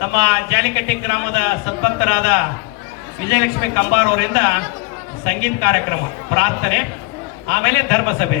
ನಮ್ಮ ಜಾಲಿಕಟ್ಟಿ ಗ್ರಾಮದ ಸದ್ಭಕ್ತರಾದ ವಿಜಯಲಕ್ಷ್ಮಿ ಕಂಬಾರ್ ಅವರಿಂದ ಸಂಗೀತ ಕಾರ್ಯಕ್ರಮ ಪ್ರಾರ್ಥನೆ ಆಮೇಲೆ ಧರ್ಮಸಭೆ.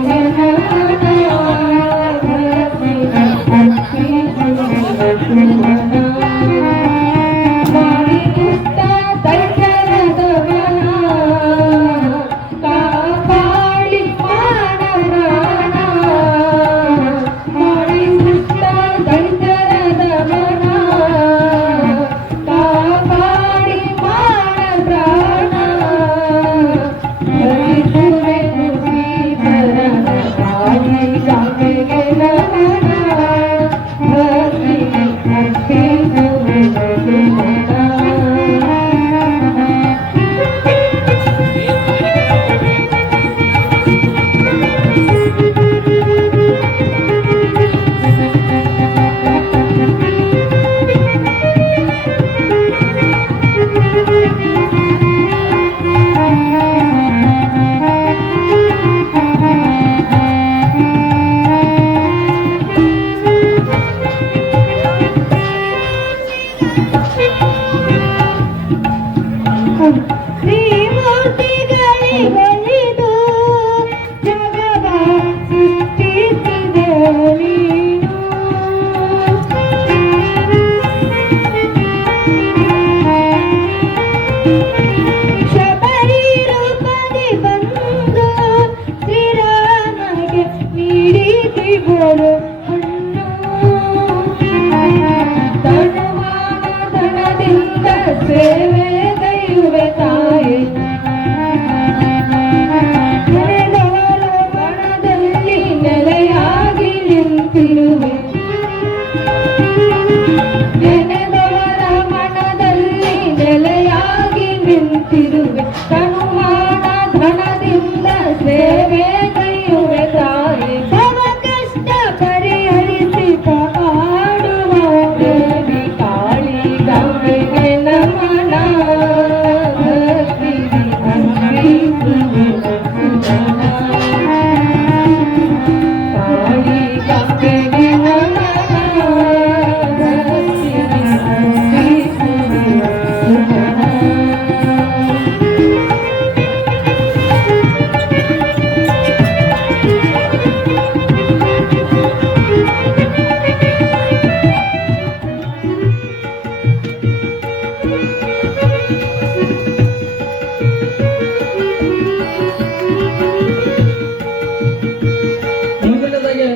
ಮುಂದಿನದಾಗಿ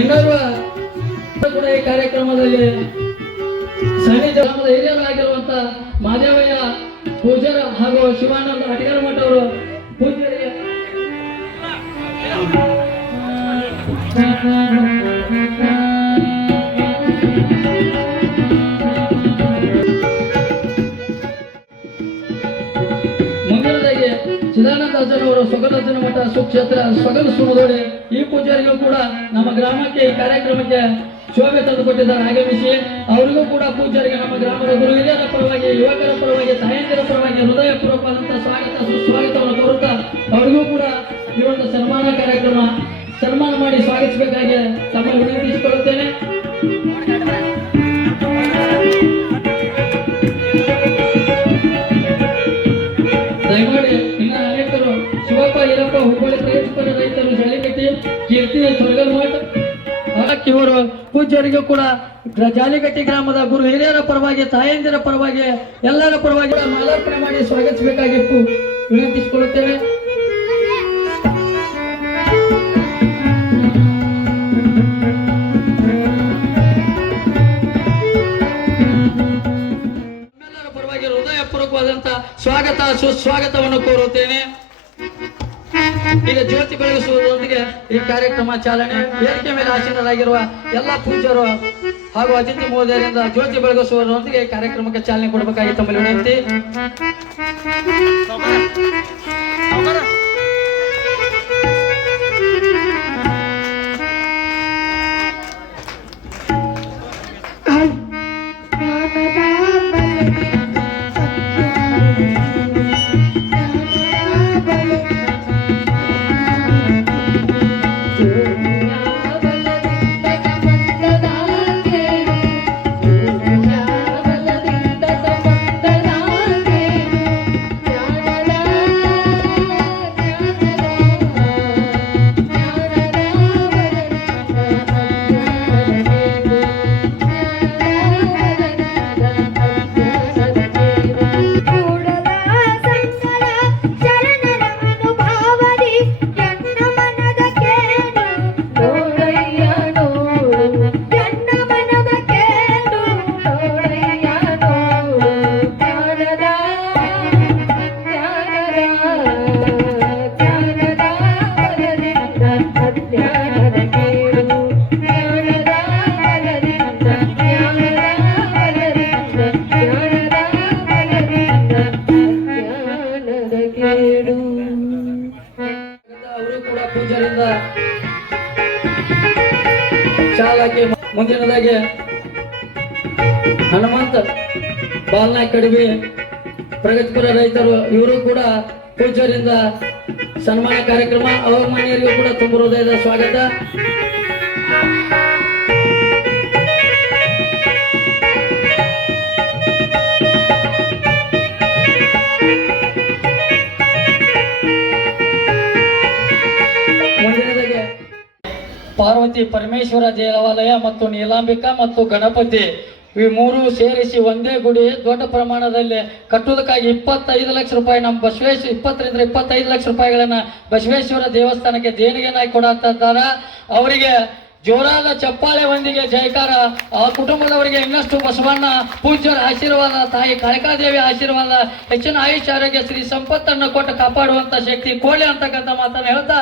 ಇನ್ನೋರ್ವ ಕೂಡ ಈ ಕಾರ್ಯಕ್ರಮದಲ್ಲಿ ಗ್ರಾಮದ ಹಿರಿಯರಾಗಿರುವಂತ ಮಾದೇವಯ್ಯ ಪೂಜಾರ ಹಾಗೂ ಶಿವಾನಂದ ಅಟಗಾರ ಮಠ ಅವರು ಪೂಜಾರಿ ಸುಕ್ಷೇತ್ರ ಸ್ವಗಲ್ ಸುಮದೋಳಿ ಈ ಪೂಜಾರಿಗಳು ಕೂಡ ನಮ್ಮ ಗ್ರಾಮಕ್ಕೆ ಈ ಕಾರ್ಯಕ್ರಮಕ್ಕೆ ಶೋಭೆ ತಂದುಕೊಟ್ಟಿದ್ದಾರೆ. ಆಗಮಿಸಿ ಅವರಿಗೂ ಕೂಡ ಪೂಜಾರಿಗೆ ನಮ್ಮ ಗ್ರಾಮದ ಗುರು ಪರವಾಗಿ, ಯುವಕರ ಪರವಾಗಿ, ತಾಯಂದಿರ ಪರವಾಗಿ ಹೃದಯಪೂರ್ವಕವಾದಂತಹ ಸ್ವಾಗತ, ಸುಸ್ವಾಗತವನ್ನು ಕೋರುತ್ತಾ ಅವರಿಗೂ ಕೂಡ ಈ ಒಂದು ಸನ್ಮಾನ ಕಾರ್ಯಕ್ರಮ ಸನ್ಮಾನ ಮಾಡಿ ಸ್ವಾಗತಿಸಬೇಕಾಗಿ ತಮ್ಮ ಪೂಜ್ಯರಿಗೂ ಕೂಡ ಜಾಲಿಗಟ್ಟಿ ಗ್ರಾಮದ ಗುರು ಹಿರಿಯರ ಪರವಾಗಿ, ತಾಯಂದಿರ ಪರವಾಗಿ, ಎಲ್ಲರ ಪರವಾಗಿ ಮಾಲಾರ್ಪಣೆ ಮಾಡಿ ಸ್ವಾಗತಿಸಬೇಕಾಗಿತ್ತು. ವಿನಂತಿಸಿಕೊಳ್ಳುತ್ತೇವೆ. ಪರವಾಗಿ ಸ್ವಾಗತ, ಸುಸ್ವಾಗತವನ್ನು ಕೋರುತ್ತೇನೆ. ಈಗ ಜ್ಯೋತಿ ಬೆಳಗಿಸುವುದರೊಂದಿಗೆ ಈ ಕಾರ್ಯಕ್ರಮ ಚಾಲನೆ, ವೇದಿಕೆ ಮೇಲೆ ಆಸೀನರಾಗಿರುವ ಎಲ್ಲ ಪೂಜ್ಯರು ಹಾಗೂ ಅತಿಥಿ ಮಹೋದಯರಿಂದ ಜ್ಯೋತಿ ಬೆಳಗಿಸುವುದರೊಂದಿಗೆ ಕಾರ್ಯಕ್ರಮಕ್ಕೆ ಚಾಲನೆ ಕೊಡಬೇಕಾಗಿ ತಮ್ಮಲ್ಲಿ ವಿನಂತಿ. ಕೂಡಲ ಅವರು ಕೂಡ ಪೂಜಾರಿಂದ ಚಾಲಕಿ ಮುಂದಿನದಾಗಿ ಹನುಮಂತ ಬಾಲ್ನಾಯ್ ಕಡಿಮೆ ಪ್ರಗತಿಪರ ರೈತರು, ಇವರು ಕೂಡ ಪೂಜಾರಿಂದ ಸನ್ಮಾನ ಕಾರ್ಯಕ್ರಮ, ಅವಮಾನಿಯರಿಗೂ ಕೂಡ ತುಂಬ ಹೃದಯದ ಸ್ವಾಗತ. ಪಾರ್ವತಿ ಪರಮೇಶ್ವರ ದೇವಾಲಯ ಮತ್ತು ನೀಲಾಂಬಿಕಾ ಮತ್ತು ಗಣಪತಿ, ಈ ಮೂರು ಸೇರಿಸಿ ಒಂದೇ ಗುಡಿ, ದೊಡ್ಡ ಪ್ರಮಾಣದಲ್ಲಿ ಕಟ್ಟುವುದಕ್ಕಾಗಿ ಇಪ್ಪತ್ತೈದು ಲಕ್ಷ ರೂಪಾಯಿ ನಮ್ಮ ಬಸವೇಶ್ವರ ಇಪ್ಪತ್ತರಿಂದ ಇಪ್ಪತ್ತೈದು ಲಕ್ಷ ರೂಪಾಯಿಗಳನ್ನು ಬಸವೇಶ್ವರ ದೇವಸ್ಥಾನಕ್ಕೆ ದೇಣಿಗೆನಾಗಿ ಕೊಡುತ್ತಿದ್ದಾರೆ. ಅವರಿಗೆ ಜೋರಾದ ಚಪ್ಪಾಳೆ ಒಂದಿಗೆ ಜಯಕಾರ, ಆ ಕುಟುಂಬದವರಿಗೆ ಇನ್ನಷ್ಟು ಬಸವಣ್ಣ, ಪೂಜ್ಯರ ಆಶೀರ್ವಾದ, ತಾಯಿ ಕಾಳಿಕಾದೇವಿ ಆಶೀರ್ವಾದ, ಹೆಚ್ಚಿನ ಆಯುಷ್ಯ ಆರೋಗ್ಯ, ಶ್ರೀ ಸಂಪತ್ತನ್ನು ಕೊಟ್ಟು ಕಾಪಾಡುವಂತ ಶಕ್ತಿ, ಕೋಳಿ ಅಂತಕ್ಕಂಥ ಮಾತನ್ನು ಹೇಳ್ತಾ